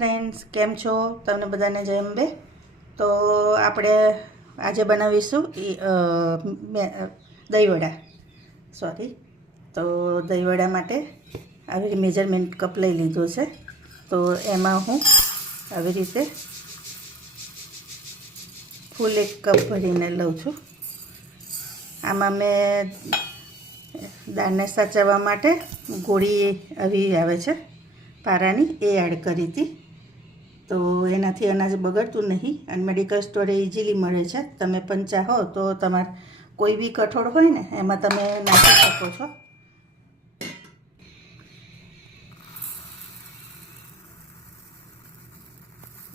Friends, કેમ છો? તમને બધાને જય અંબે. તો આપણે આજે બનાવીશું દહીંવડા. તો દહીંવડા માટે આવી મેજરમેન્ટ કપ લઈ લીધો છે. તો એમાં હું આવી રીતે ફૂલ 1 કપ ભરીને લઉં છું. આમાં મેં દાળને સાચવવા માટે ગોળી આવી આવે છે પારાની, એ એડ કરી હતી. તો એનાથી અનાજ બગડતું નહીં અને મેડિકલ સ્ટોરે ઇઝીલી મળે છે. તમે પણ ચાહો તો તમારે કોઈ બી કઠોળ હોય ને એમાં તમે નાખી શકો છો.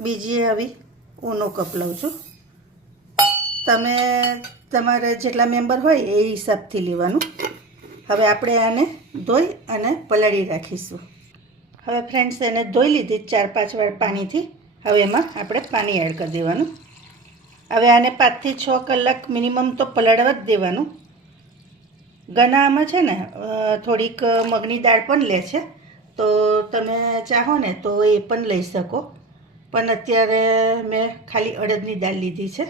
બીજી આવી ઊનો કપ લઉં છું. તમે તમારે જેટલા મેમ્બર હોય એ હિસાબથી લેવાનું. હવે આપણે આને ધોઈ અને પલાળી રાખીશું. હવે ફ્રેન્ડ્સ, એને ધોઈ લીધી 4-5 વાર પાણીથી. હવે એમાં આપણે પાણી એડ કરી દેવાનું. હવે આને 5 થી 6 કલાક મિનિમમ તો પલાળવા જ દેવાનું. ઘણા આમાં છે ને થોડીક મગની દાળ પણ લે છે, તો તમે ચાહો ને તો એ પણ લઈ શકો. પણ અત્યારે મેં ખાલી અડદની દાળ લીધી છે.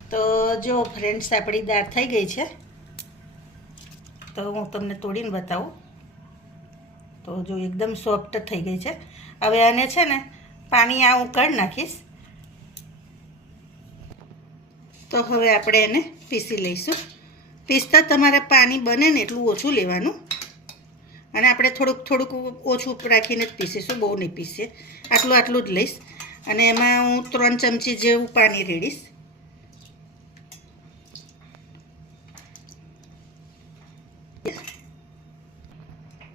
તો જો ફ્રેન્ડ્સ, આપણી દાળ થઈ ગઈ છે. તો હું તમને તોડીને બતાવું. તો જો એકદમ સોફ્ટ થઈ ગઈ છે. હવે આને છે ને પાણી હું કાઢી નાખીશ. તો હવે આપણે એને પીસી લઈશું. પીસતા તમારે પાણી બને ને એટલું ઓછું લેવાનું, અને આપણે થોડુંક ઓછું રાખીને જ પીસીશું, બહુ નહીં પીસીએ. આટલું જ લઈશ. અને એમાં હું 3 ચમચી જેવું પાણી રેડીશ.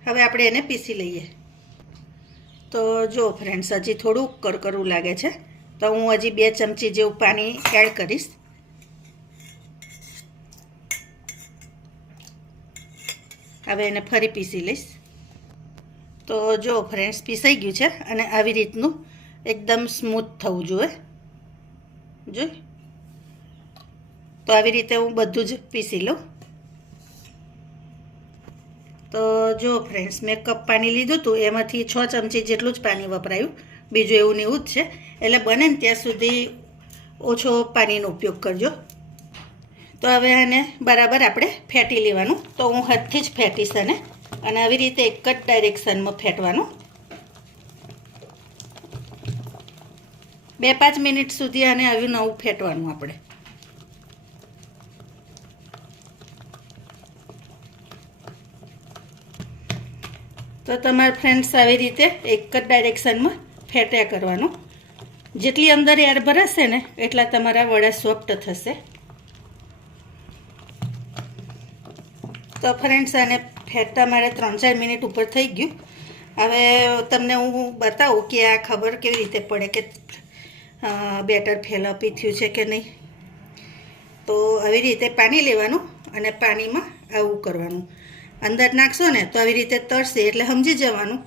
હવે આપણે એને પીસી લઈએ. તો જો ફ્રેન્ડ્સ, હજી થોડું કડકરું લાગે છે, તો હું હજી 2 ચમચી જેવું પાણી એડ કરીશ. હવે એને ફરી પીસી લઈશ. તો જો ફ્રેન્ડ્સ, પીસાઈ ગયું છે અને આવી રીતનું એકદમ સ્મૂથ થવું જોઈએ. તો આવી રીતે હું બધું જ પીસી લઉં. તો જો ફ્રેન્ડ્સ, મેં કપ પાણી લીધું હતું, એમાંથી 6 ચમચી જેટલું જ પાણી વપરાયું. બીજું એવું ને એવું જ છે. એટલે બને ને ત્યાં સુધી ઓછો પાણીનો ઉપયોગ કરજો. તો હવે આને બરાબર આપણે ફેટી લેવાનું. તો હું હાથથી જ ફેટીશ અને આવી રીતે એક જ ડાયરેક્શનમાં ફેટવાનું. 2-5 મિનિટ સુધી આને આવી નવું ફેટવાનું આપણે. તો તમારે ફ્રેન્ડ્સ આવી રીતે એક જ ડાયરેક્શનમાં ફેટ્યા કરવાનું. જેટલી અંદર એર ભરાશે ને એટલા તમારા વડા સોફ્ટ થશે. તો ફ્રેન્ડ્સ, આને ફેટતા મારે 3-4 મિનિટ ઉપર થઈ ગયું. હવે તમને હું બતાવું કે આ ખબર કેવી રીતે પડે કે બેટર ફેલાપી થયું છે કે નહીં. તો આવી રીતે પાણી લેવાનું અને પાણીમાં આવું કરવાનું. અંદર નાખશો ને તો આવી રીતે તરશે એટલે સમજી જવાનું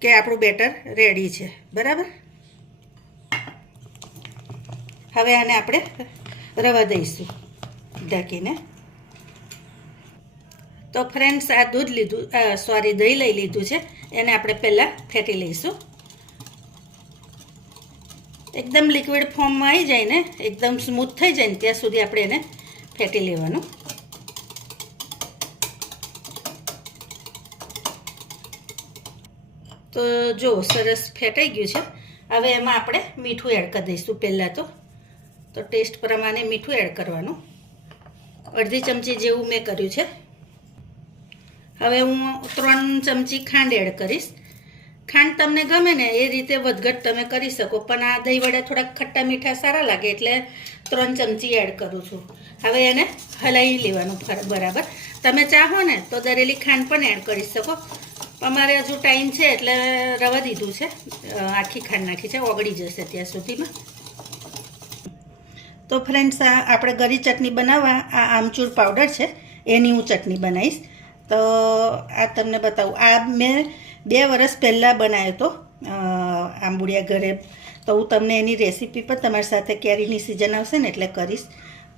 કે આપણું બેટર રેડી છે. બરાબર. હવે આને આપણે રવા દઈશું ઢાંકીને. તો ફ્રેન્ડ્સ, આ દહીં લઈ લીધું છે. એને આપણે પહેલાં ફેટી લઈશું. એકદમ લિક્વિડ ફોર્મમાં આવી જાય ને, એકદમ સ્મૂથ થઈ જાય ને ત્યાં સુધી આપણે એને ફેટી લેવાનું. તો જો સરસ ફેટાઈ ગયું છે. હવે એમાં આપણે મીઠું એડ કરી દઈશું. પહેલાં તો ટેસ્ટ પ્રમાણે મીઠું એડ કરવાનું. 1/2 ચમચી જેવું મેં કર્યું છે. હવે હું 3 ચમચી ખાંડ એડ કરીશ. ખાંડ તમને ગમે ને એ રીતે વધઘટ તમે કરી શકો, પણ આ દહીંવડા થોડાક ખટ્ટા મીઠા સારા લાગે એટલે 3 ચમચી એડ કરું છું. હવે એને હલાવી લેવાનું બરાબર. તમે ચાહો ને તો દરેલી ખાંડ પણ એડ કરી શકો. અમારે હજુ ટાઈમ છે એટલે રવા દીધું છે. આખી ખાંડ નાખી છે, ઓગળી જશે ત્યાં સુધીમાં. તો ફ્રેન્ડ્સ, આપણે ગરી ચટણી બનાવવા આ આમચૂર પાવડર છે, એની હું ચટણી બનાવીશ. તો આ તમને બતાવું. આ મેં 2 વર્ષ પહેલાં બનાવ્યો હતો આંબુડિયા ઘરે. તો હું તમને એની રેસીપી પણ તમારી સાથે કેરીની સિઝન આવશે ને એટલે કરીશ.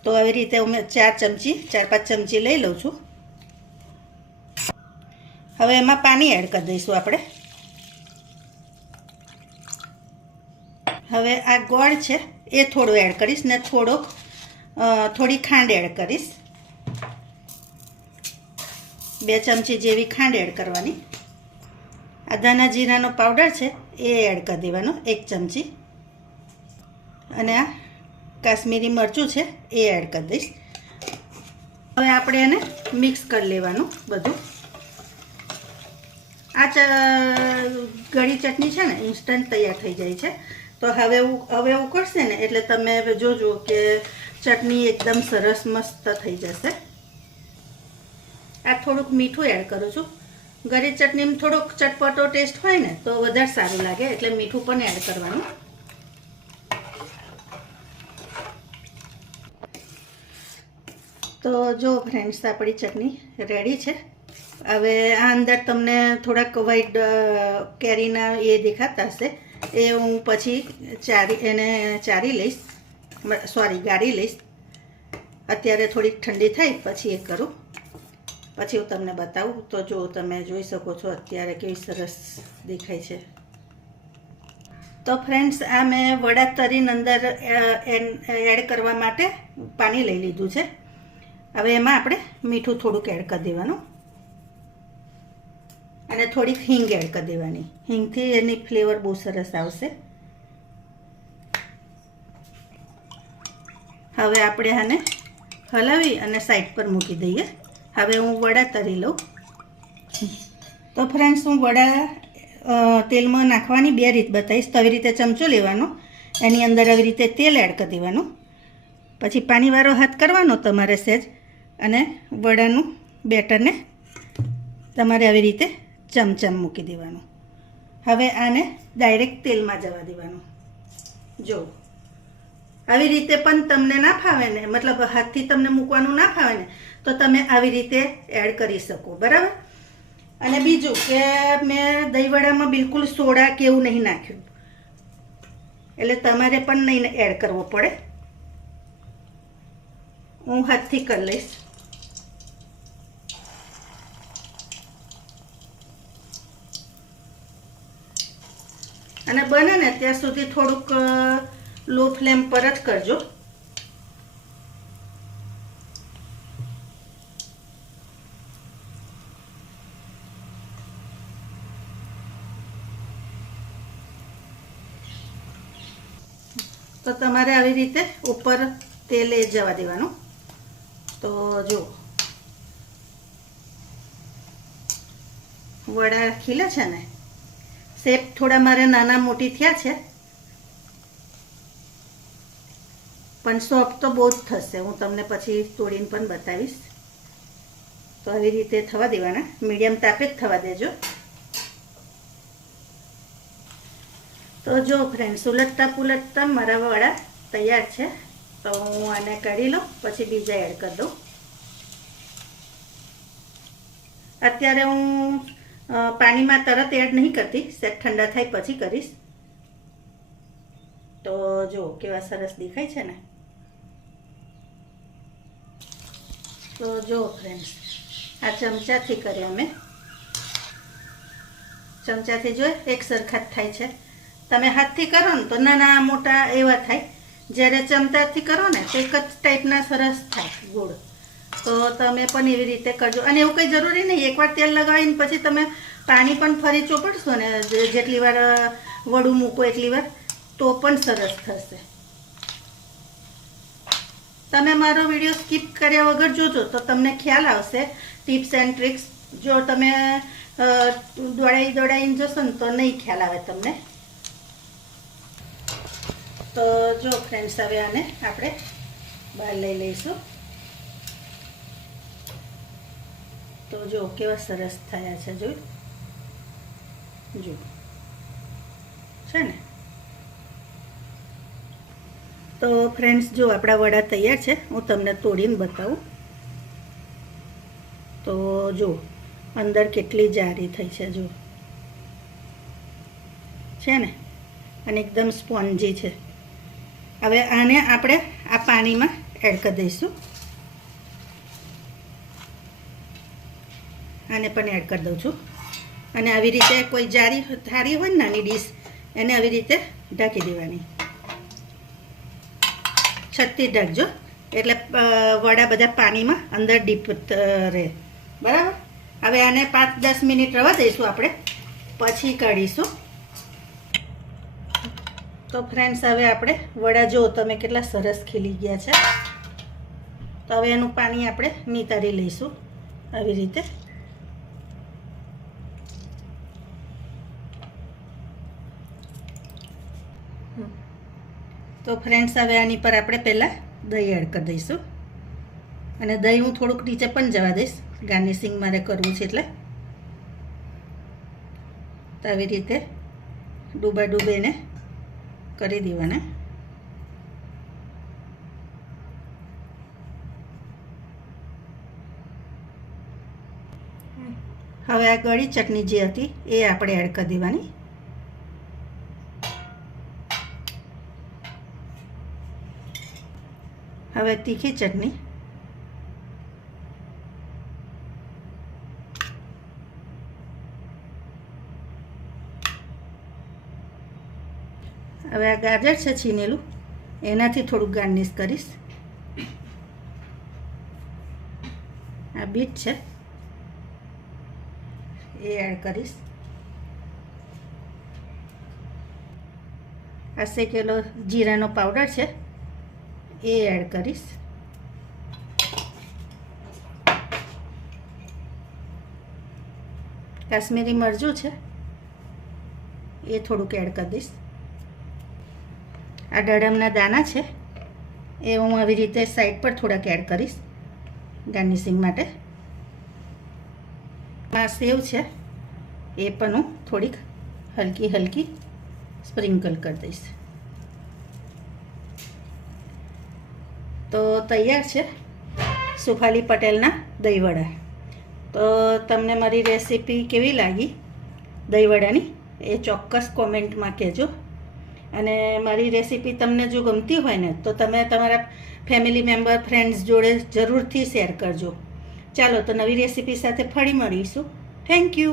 તો આવી રીતે હું 4-5 ચમચી લઈ લઉં છું. હવે એમાં પાણી એડ કરી દઈશું આપણે. હવે આ ગોળ છે એ થોડો એડ કરીશ ને થોડી ખાંડ એડ કરીશ. 2 ચમચી જેવી ખાંડ એડ કરવાની. આ ધાણા જીરાનો પાવડર છે એ એડ કરી દેવાનો 1 ચમચી. અને આ કાશ્મીરી મરચું છે એ એડ કરી દઈશ. હવે આપણે એને મિક્સ કરી લેવાનું બધું. આ ગળી ચટણી છે ને ઇન્સ્ટન્ટ તૈયાર થઈ જાય છે. તો હવે ઉકળશે ને એટલે તમે જોજો કે ચટણી એકદમ સરસ મસ્ત થઈ જશે. આ થોડુંક મીઠું એડ કરું છું. ગળી ચટણીમાં થોડોક ચટપટો ટેસ્ટ હોય ને તો વધારે સારું લાગે, એટલે મીઠું પણ એડ કરવાનું. તો જો ફ્રેન્ડ્સ, આપણી ચટણી રેડી છે. હવે આ અંદર તમને થોડાક વ્હાઈટ કેરીના એ દેખાતા હશે, એ હું પછી ચારી લઈશ, ગાળી લઈશ. અત્યારે થોડીક ઠંડી થાય પછી એ કરું, પછી હું તમને બતાવું. તો જો તમે જોઈ શકો છો અત્યારે કેવી સરસ દેખાય છે. તો ફ્રેન્ડ્સ, આ મેં વડા તરીને અંદર એડ કરવા માટે પાણી લઈ લીધું છે. હવે એમાં આપણે મીઠું થોડુંક એડ કરી દેવાનું અને થોડીક હિંગ એડ કરી દેવાની. હિંગથી એની ફ્લેવર બહુ સરસ આવશે. હવે આપણે આને હલાવી અને સાઈડ પર મૂકી દઈએ. હવે હું વડા તરી લઉં. તો ફ્રેન્ડ્સ, હું વડા તેલમાં નાખવાની 2 રીત બતાવીશ. તો આવી રીતે ચમચો લેવાનો, એની અંદર આવી રીતે તેલ એડ કરી દેવાનું, પછી પાણીવાળો હાથ કરવાનો તમારે સહેજ, અને વડાનું બેટરને તમારે આવી રીતે ચમચમ મૂકી દેવાનું. હવે આને ડાયરેક્ટ તેલમાં જવા દેવાનું. જો આવી રીતે પણ તમને ના ફાવે ને, મતલબ હાથથી તમને મૂકવાનું ના ફાવે ને, તો તમે આવી રીતે એડ કરી શકો, બરાબર. અને બીજું કે મેં દહીંવડામાં બિલકુલ સોડા કે એવું નહીં નાખ્યું, એટલે તમારે પણ નહીં એડ કરવો પડે. હું હાથથી કરી લઈશ. અને બને ને ત્યાં સુધી થોડુંક લો ફ્લેમ પર જ કરજો. તો તમારે આવી રીતે ઉપર તેલ જવા દેવાનું. તો જો વડા ખીલે છે ને, શેપ થોડા મારે નાના મોટી થયા છે, પણ સોફ્ટ તો બહુ જ થશે. હું તમને પછી તોડીને પણ બતાવીશ. તો આવી રીતે થવા દેવાના, મીડિયમ તાપે જ થવા દેજો. તો જો ફ્રેન્ડ્સ, ઉલટતા પુલટતા મારા વડા તૈયાર છે. તો હું આને કાઢી લઉં, પછી બીજા એડ કરી દઉં. અત્યારે હું પાણીમાં તરત એડ નહીં કરતી, સેટ ઠંડા થાય પછી કરીશ. તો જો કેવા સરસ દેખાય છે ને. તો જો ફ્રેન્ડ્સ, આ ચમચાથી કર્યા મેં. ચમચાથી જો એક સરખા જ થાય છે. તમે હાથથી કરો ને તો નાના મોટા એવા થાય, જ્યારે ચમચાથી કરો ને તો એક જ ટાઈપના સરસ થાય ગોળ. તો તમે પણ એવી રીતે કરજો. અને એવું કંઈ જરૂરી નહીં, એકવાર તેલ લગાવીને પછી તમે પાણી પણ ફરી ચોપડશો ને, જેટલી વાર વડું મૂકો એટલી વાર, તો પણ સરસ થશે. તમે મારો વિડીયો સ્કીપ કર્યા વગર જોજો તો તમને ખ્યાલ આવશે ટિપ્સ એન્ડ ટ્રિક્સ. જો તમે દોડાઈને જશો ને તો નહીં ખ્યાલ આવે તમને. તો જો ફ્રેન્ડ્સ, હવે આને આપણે બહાર લઈ લઈશું. તો જો કેવા સરસ થયા છે, જો છે ને. તો ફ્રેન્ડ્સ, જો આપણા વડા તૈયાર છે. હું તમને તોડીને બતાવું. તો જો અંદર કેટલી જારી થઈ છે, જો છે ને, અને એકદમ સ્પોન્જી છે. હવે આને આપણે આ પાણીમાં એડ કરી દઈશું. આને પણ એડ કરી દઉં છું. અને આવી રીતે કોઈ જારી થાળી હોય ને નાની ડીશ, એને આવી રીતે ઢાંકી દેવાની. છત્તી ઢાંકજો એટલે વડા બધા પાણીમાં અંદર ડીપ રહે, બરાબર. હવે આને 5-10 મિનિટ રવા દઈશું આપણે, પછી કાઢીશું. તો ફ્રેન્ડ્સ, હવે આપણે વડા જો તમે કેટલા સરસ ખીલી ગયા છે. તો હવે એનું પાણી આપણે નિતારી લઈશું આવી રીતે. તો ફ્રેન્ડ્સ, હવે આની પર આપણે પહેલાં દહીં એડ કરી દઈશું. અને દહીં હું થોડુંક નીચે પણ જવા દઈશ, ગાર્નિશિંગ મારે કરવું છે એટલે. તો આવી રીતે ડૂબા ડૂબેને કરી દેવાના. હવે આ ગળી ચટણી જે હતી એ આપણે એડ કરી દેવાની. હવે તીખી ચટણી, હવે આ ગાજર છે છીનેલું, એનાથી થોડુંક ગાર્નિશ કરીશ. આ બીટ છે એ એડ કરીશ. આ શેકેલો જીરાનો પાવડર છે એ એડ કરીશ. કાશ્મીરી મરચું છે એ થોડુંક એડ કરી દઈશ. આ ડળમના દાણા છે એ હું આવી રીતે સાઈડ પર થોડાક એડ કરીશ ગાર્નિશિંગ માટે. આ સેવ છે એ પણ હું થોડીક હલકી હલકી સ્પ્રિંકલ કરી દઈશ. તો તૈયાર છે સુફાલી પટેલના દહીંવડા. તો તમને મારી રેસીપી કેવી લાગી દહીંવડાની એ ચોક્કસ કોમેન્ટમાં કહેજો. અને મારી રેસીપી તમને જો ગમતી હોય ને તો તમે તમારા ફેમિલી મેમ્બર, ફ્રેન્ડ્સ જોડે જરૂરથી શેર કરજો. ચાલો, તો નવી રેસીપી સાથે ફરી મળીશું. Thank you.